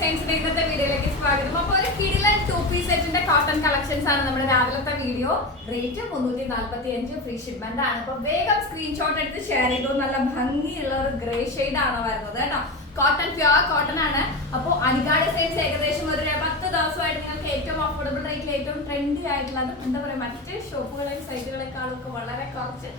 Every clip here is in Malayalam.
ഡിസൈൻസിന്റെ ഇന്നത്തെ വീഡിയോയിലേക്ക് സ്വാഗതം. അപ്പോൾ ഒരു കിടിലൻ 2-piece സെറ്റിന്റെ കോട്ടൺ കളക്ഷൻസ് ആണ് നമ്മുടെ രാവിലത്തെ വീഡിയോ. റേറ്റ് 345, ഫ്രീ ഷിപ്മെന്റ് ആണ്. അപ്പോൾ വേഗം സ്ക്രീൻഷോട്ട് എടുത്ത് ഷെയർ ചെയ്തു. നല്ല ഭംഗിയുള്ള ഒരു ഗ്രേ ഷെയ്ഡ് ആണ് വരുന്നത് കേട്ടോ. കോട്ടൺ, പ്യുവർ കോട്ടൺ ആണ്. അപ്പോൾ അനിക ഡിസൈൻസ് ഏകദേശം ഒരു 10 ദിവസമായിട്ട് നിങ്ങൾക്ക് ഏറ്റവും അഫോർഡബിൾ റേറ്റിൽ ഏറ്റവും ട്രെൻഡി ആയിട്ടുള്ളത് എന്താ പറയുക, മറ്റ് ഷോപ്പുകളെയും സൈറ്റുകളെക്കാളും ഒക്കെ വളരെ കുറച്ച്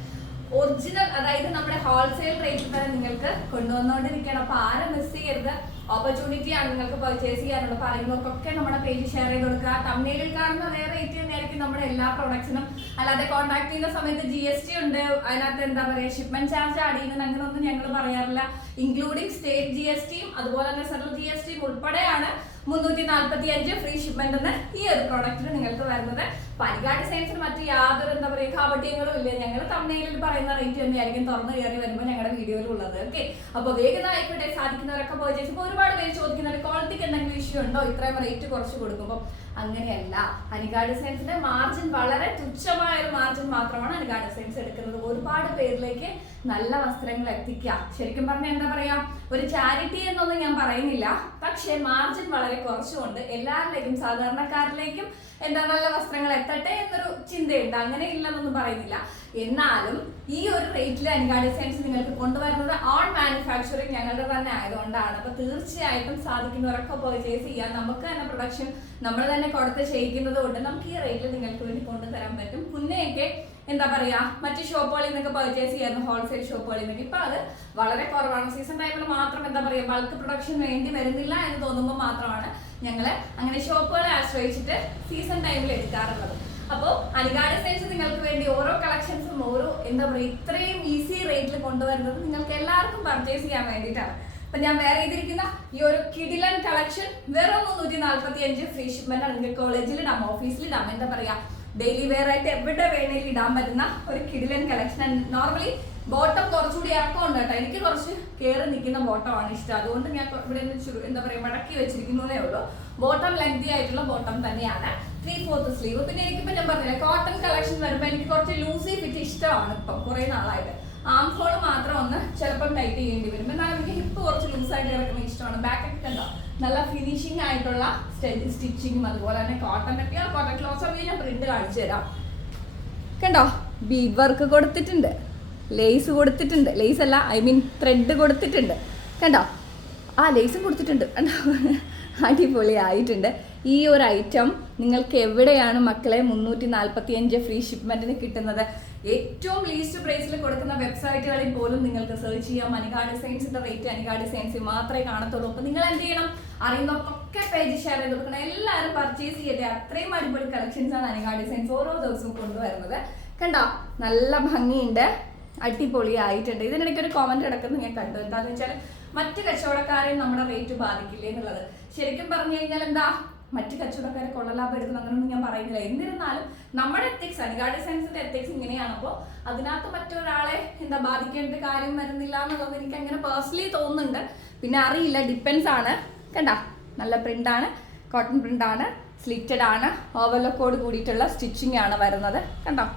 ഒറിജിനൽ, അതായത് നമ്മുടെ ഹോൾസെയിൽ റേറ്റിൽ തന്നെ നിങ്ങൾക്ക് കൊണ്ടുവന്നുകൊണ്ടിരിക്കുകയാണ്. അപ്പൊ ആരും മിസ് ചെയ്യരുത്. ഓപ്പർച്യൂണിറ്റി ആണ് നിങ്ങൾക്ക് പർച്ചേസ് ചെയ്യാനുള്ളത്. പറയുന്നവർക്കൊക്കെ നമ്മുടെ പേജ് ഷെയർ ചെയ്ത് കൊടുക്കുക. തമിഴിൽ കാണുന്ന അതേ റേറ്റ് തന്നെയായിരിക്കും നമ്മുടെ എല്ലാ പ്രോഡക്ട്സിനും. അല്ലാതെ കോൺടാക്ട് ചെയ്യുന്ന സമയത്ത് GST ഉണ്ട്, അതിനകത്ത് എന്താ പറയുക, ഷിപ്മെന്റ് ചാർജ് ആഡ് ചെയ്യുന്നത് അങ്ങനെയൊന്നും ഞങ്ങൾ പറയാറില്ല. ഇൻക്ലൂഡിംഗ് സ്റ്റേറ്റ് GSTയും അതുപോലെ തന്നെ സെൻട്രൽ GSTയും ഉൾപ്പെടെയാണ് 345 ഫ്രീ ഷിപ്മെന്റ് എന്ന് ഈ ഒരു പ്രോഡക്റ്റിന് നിങ്ങൾക്ക് വരുന്നത്. അനിക ഡിസൈൻസിന് മറ്റു യാതൊരു എന്താ പറയുക കാപട്യങ്ങളും ഇല്ല. ഞങ്ങൾ തമിഴിൽ പറയുന്ന റേറ്റ് തന്നെയായിരിക്കും തുറന്നു കയറി വരുമ്പോൾ ഞങ്ങളുടെ വീഡിയോയിൽ ഉള്ളത്. ഓക്കെ, അപ്പോൾ വേഗം ആയിക്കോട്ടെ. സാധിക്കുന്നവരൊക്കെ പർച്ചേസ്. ഇപ്പോൾ ഒരുപാട് പേര് ചോദിക്കുന്നുണ്ട് ക്വാളിറ്റിക്ക് എന്തെങ്കിലും ഇഷ്യൂ ഉണ്ടോ ഇത്രയും റേറ്റ് കുറച്ച് കൊടുക്കുമ്പോൾ. അങ്ങനെയല്ല. അനിക ഡിസൈൻസിന്റെ മാർജിൻ വളരെ തുച്ഛമായ ഒരു മാർജിൻ മാത്രമാണ് അനിക ഡിസൈൻസ് എടുക്കുന്നത്. ഒരുപാട് പേരിലേക്ക് നല്ല വസ്ത്രങ്ങൾ എത്തിക്കുക. ശരിക്കും പറഞ്ഞാൽ എന്താ പറയാ, ഒരു ചാരിറ്റി എന്നൊന്നും ഞാൻ പറയുന്നില്ല, പക്ഷേ മാർജിൻ വളരെ കുറച്ചുകൊണ്ട് എല്ലാവരിലേക്കും, സാധാരണക്കാരിലേക്കും എന്താ നല്ല വസ്ത്രങ്ങൾ എത്തട്ടെ എന്നൊരു ചിന്തയുണ്ട്. അങ്ങനെ ഇല്ലെന്നൊന്നും പറയുന്നില്ല. എന്നാലും ഈ ഒരു റേറ്റിൽ അനിക ഡിസൈൻസ് നിങ്ങൾക്ക് കൊണ്ടുവരുന്നത് ഓൺ മാനുഫാക്ചറിങ് ഞങ്ങളുടെ തന്നെ ആയതുകൊണ്ടാണ്. അപ്പൊ തീർച്ചയായിട്ടും സാധിക്കുന്നവരൊക്കെ പർച്ചേസ് ചെയ്യാം. നമുക്ക് തന്നെ പ്രൊഡക്ഷൻ നമ്മൾ തന്നെ കൊടുത്ത് ചെയ്യിക്കുന്നത് കൊണ്ട് നമുക്ക് ഈ റേറ്റിൽ നിങ്ങൾക്ക് വേണ്ടി കൊണ്ടുതരാൻ പറ്റും. മുന്നേയൊക്കെ എന്താ പറയാ, മറ്റു ഷോപ്പുകളിൽ നിന്നൊക്കെ പർച്ചേസ് ചെയ്യായിരുന്നു, ഹോൾസെയിൽ ഷോപ്പുകളിൽ നിന്നൊക്കെ. ഇപ്പൊ അത് വളരെ കുറവാണ്. സീസൺ ടൈമിൽ മാത്രം എന്താ പറയാ, ബൾക്ക് പ്രൊഡക്ഷൻ വേണ്ടി വരുന്നില്ല എന്ന് തോന്നുമ്പോൾ മാത്രമാണ് ഞങ്ങള് അങ്ങനെ ഷോപ്പുകളെ ആശ്രയിച്ചിട്ട് സീസൺ ടൈമിൽ എടുക്കാറുള്ളത്. അപ്പോൾ അനിക ഡിസൈൻസ് നിങ്ങൾക്ക് വേണ്ടി ഓരോ കളക്ഷൻസും ഓരോ എന്താ പറയുക ഇത്രയും ഈസി റേറ്റിൽ കൊണ്ടുവരുന്നത് നിങ്ങൾക്ക് എല്ലാവർക്കും പർച്ചേസ് ചെയ്യാൻ വേണ്ടിയിട്ടാണ്. അപ്പൊ ഞാൻ വേറെ ചെയ്തിരിക്കുന്ന ഈ ഒരു കിടിലൻ കളക്ഷൻ വെറും 345 ഫ്രീ ഷിപ്മെന്റ് ആണ്. നിങ്ങൾക്ക് കോളേജിൽ ഇടാം, ഓഫീസിൽ ഇടാം, എന്താ പറയാ ഡെയിലി വെയർ ആയിട്ട് എവിടെ വേണേലും ഇടാൻ പറ്റുന്ന ഒരു കിടിലൻ കളക്ഷൻ. നോർമലി ബോട്ടം കുറച്ചുകൂടി ഇറക്കമുണ്ട് കേട്ടോ. എനിക്ക് കുറച്ച് കയറി നിൽക്കുന്ന ബോട്ടമാണ് ഇഷ്ടം. അതുകൊണ്ട് ഞാൻ ഇവിടെ എന്താ പറയുക മടക്കി വെച്ചിരിക്കുന്നതേ ഉള്ളൂ. ബോട്ടം ലെങ്തി ആയിട്ടുള്ള ബോട്ടം തന്നെയാണ്. 3/4 സ്ലീവ്. പിന്നെ എനിക്കിപ്പോൾ ഞാൻ പറഞ്ഞില്ല, കോട്ടൺ കളക്ഷൻ വരുമ്പോൾ എനിക്ക് കുറച്ച് ലൂസി ഫിറ്റ് ഇഷ്ടമാണ്. ഇപ്പം കുറേ നാളായിട്ട് ആം ഹോൾ മാത്രം ഒന്ന് ചിലപ്പം ടൈറ്റ് ചെയ്യേണ്ടി വരും. എന്നാലും എനിക്ക് ഹിപ്പ് കുറച്ച് ലൂസായിട്ട് കിടക്കുന്നത് ഇഷ്ടമാണ്. ബാക്കൊക്കെ കണ്ടോ നല്ല ഫിനിഷിംഗ് ആയിട്ടുള്ള സ്റ്റിച്ചിങ്ങും അതുപോലെ തന്നെ കോട്ടൻ്റെ കോട്ടൺ ക്ലോത്ത്സ് ഞാൻ പ്രിന്റ് കാണിച്ചു തരാം. കണ്ടോ, ബീഡ് വർക്ക് കൊടുത്തിട്ടുണ്ട്, ലേസ് കൊടുത്തിട്ടുണ്ട്, ലേസ് അല്ല ഐ മീൻ ത്രെഡ് കൊടുത്തിട്ടുണ്ട്. കണ്ടോ, ആ ലേസും കൊടുത്തിട്ടുണ്ട്. കണ്ടോ, അടിപൊളി ആയിട്ടുണ്ട്. ഈ ഒരു ഐറ്റം നിങ്ങൾക്ക് എവിടെയാണ് മക്കളെ 345 ഫ്രീ ഷിപ്മെന്റിന് കിട്ടുന്നത്? ഏറ്റവും ലീസ്റ്റ് പ്രൈസിൽ കൊടുക്കുന്ന വെബ്സൈറ്റുകളിൽ പോലും നിങ്ങൾക്ക് സെർച്ച് ചെയ്യാം. അനിക ഡിസൈൻസിന്റെ റേറ്റ് അനിക ഡിസൈൻസിൽ മാത്രമേ കാണത്തുള്ളൂ. അപ്പൊ നിങ്ങൾ എന്ത് ചെയ്യണം, അറിയുന്നവർക്കൊക്കെ പേജ് ഷെയർ ചെയ്ത് കൊടുക്കണം. എല്ലാവരും പർച്ചേസ് ചെയ്യട്ടെ. അത്രയും അടിപൊളി കളക്ഷൻസ് ആണ് അനിക ഡിസൈൻസ് ഓരോ ദിവസവും കൊണ്ടുവരുന്നത്. കണ്ടോ, നല്ല ഭംഗിയുണ്ട്, അടിപൊളി ആയിട്ടുണ്ട്. ഇതിനിടയ്ക്ക് ഒരു കോമന്റ് കിടക്കുന്നത് ഞാൻ കണ്ടു. എന്താണെന്ന് വെച്ചാൽ മറ്റ് കച്ചവടക്കാരെയും നമ്മുടെ റേറ്റ് ബാധിക്കില്ലേ എന്നുള്ളത്. ശരിക്കും പറഞ്ഞു കഴിഞ്ഞാൽ എന്താ, മറ്റ് കച്ചവടക്കാരെ കൊള്ളലാഭം എടുക്കുന്ന അങ്ങനെയൊന്നും ഞാൻ പറയുന്നില്ല. എന്നിരുന്നാലും നമ്മുടെ എത്തിക്സ്, അനിക ഡിസൈൻസിന്റെ എത്തിക്സ് ഇങ്ങനെയാണപ്പോൾ അതിനകത്ത് മറ്റൊരാളെ എന്താ ബാധിക്കേണ്ട കാര്യം വരുന്നില്ല എന്നുള്ളത് എനിക്ക് അങ്ങനെ പേഴ്സണലി തോന്നുന്നുണ്ട്. പിന്നെ അറിയില്ല, ഡിപ്പെൻസ് ആണ്. കണ്ട, നല്ല പ്രിന്റാണ്, കോട്ടൺ പ്രിന്റാണ്, സ്ലിറ്റഡ് ആണ്, ഓവർലോക്കോട് കൂടിയിട്ടുള്ള സ്റ്റിച്ചിങ് ആണ് വരുന്നത്. കണ്ടോ,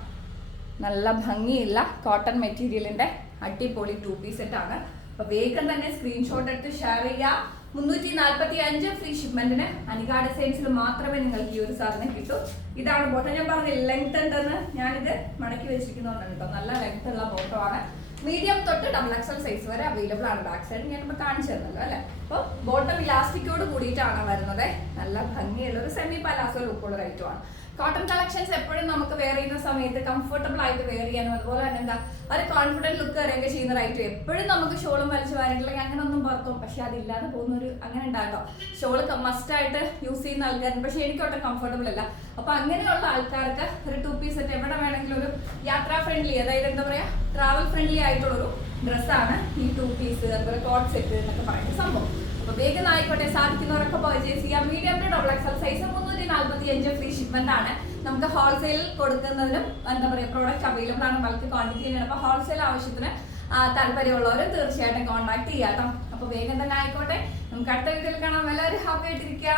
നല്ല ഭംഗിയുള്ള കോട്ടൺ മെറ്റീരിയലിന്റെ അടിപൊളി 2-piece സെറ്റ് ആണ്. അപ്പൊ വേഗം തന്നെ സ്ക്രീൻഷോട്ട് എടുത്ത് ഷെയർ ചെയ്യുക. 345 ഫ്രീ ഷിപ്മെന്റിന് അനിക ഡിസൈൻസിൽ മാത്രമേ നിങ്ങൾക്ക് ഈ ഒരു സാധനം കിട്ടൂ. ഇതാണ് ബോട്ടം. ഞാൻ പറഞ്ഞ ലെങ്ത് ഉണ്ടെന്ന്, ഞാനിത് മടക്കി വെച്ചിരിക്കുന്നതുകൊണ്ടാണ് കേട്ടോ. നല്ല ലെങ്ത് ഉള്ള ബോട്ടമാണ്. മീഡിയം തൊട്ട് XXL സൈസ് വരെ അവൈലബിൾ ആണ്. ബാക്ക് സൈഡ് ഞാനിപ്പോൾ കാണിച്ചു തന്നല്ലോ അല്ലേ. അപ്പോൾ ബോട്ടം ഇലാസ്റ്റിക്കോട് കൂടിയിട്ടാണ് വരുന്നത്. നല്ല ഭംഗിയുള്ള ഒരു സെമി പലാസോ ലുക്കുള്ള ഒരു ഐറ്റമാണ്. കോട്ടൺ കളക്ഷൻസ് എപ്പോഴും നമുക്ക് വെയർ ചെയ്യുന്ന സമയത്ത് കംഫർട്ടബിൾ ആയിട്ട് വെയർ ചെയ്യാനും അതുപോലെ തന്നെ എന്താ ഒരു കോൺഫിഡൻറ്റ് ലുക്ക് വരെയൊക്കെ ചെയ്യുന്ന ഐറ്റം. എപ്പോഴും നമുക്ക് ഷോളും വലിച്ചു വാരിട്ടില്ലെങ്കിൽ അങ്ങനെ ഒന്നും പുറത്തും, പക്ഷെ അതില്ലാതെ പോകുന്നൊരു അങ്ങനെ ഉണ്ടാകട്ടോ. ഷോള് മസ്റ്റായിട്ട് യൂസ് ചെയ്യുന്ന ആൾക്കാരുണ്ട്, പക്ഷെ എനിക്കൊട്ടും കംഫർട്ടബിൾ അല്ല. അപ്പൊ അങ്ങനെയുള്ള ആൾക്കാർക്ക് ഒരു 2-piece സെറ്റ് എവിടെ വേണമെങ്കിലും ഒരു യാത്രാ ഫ്രണ്ട്ലി, അതായത് എന്താ പറയാ ട്രാവൽ ഫ്രണ്ട്ലി ആയിട്ടുള്ളൊരു ഡ്രസ്സാണ് ഈ 2-piece അതുപോലെ കോട്ട് സെറ്റ് എന്നൊക്കെ പറയുന്ന സംഭവം. അപ്പൊ വേഗം ആയിക്കോട്ടെ, സാധിക്കുന്നവരൊക്കെ പർച്ചേസ് ചെയ്യാം. Medium to XXL size 345 free shipment ആണ്. നമുക്ക് ഹോൾസെയിൽ കൊടുക്കുന്നതിനും എന്താ പറയുക പ്രോഡക്റ്റ് അവൈലബിൾ ആണ്, ബൾക്ക് ക്വാണ്ടിറ്റിയിലാണ്. അപ്പൊ ഹോൾസെയിൽ ആവശ്യത്തിന് താല്പര്യമുള്ളവരും തീർച്ചയായിട്ടും കോൺടാക്ട് ചെയ്യാം കേട്ടോ. അപ്പൊ വേഗം തന്നെ ആയിക്കോട്ടെ. നമുക്ക് അടുത്ത വീഡിയോയിൽ കാണാം. എല്ലാവരും ഹാപ്പി ആയിട്ടിരിക്കുക.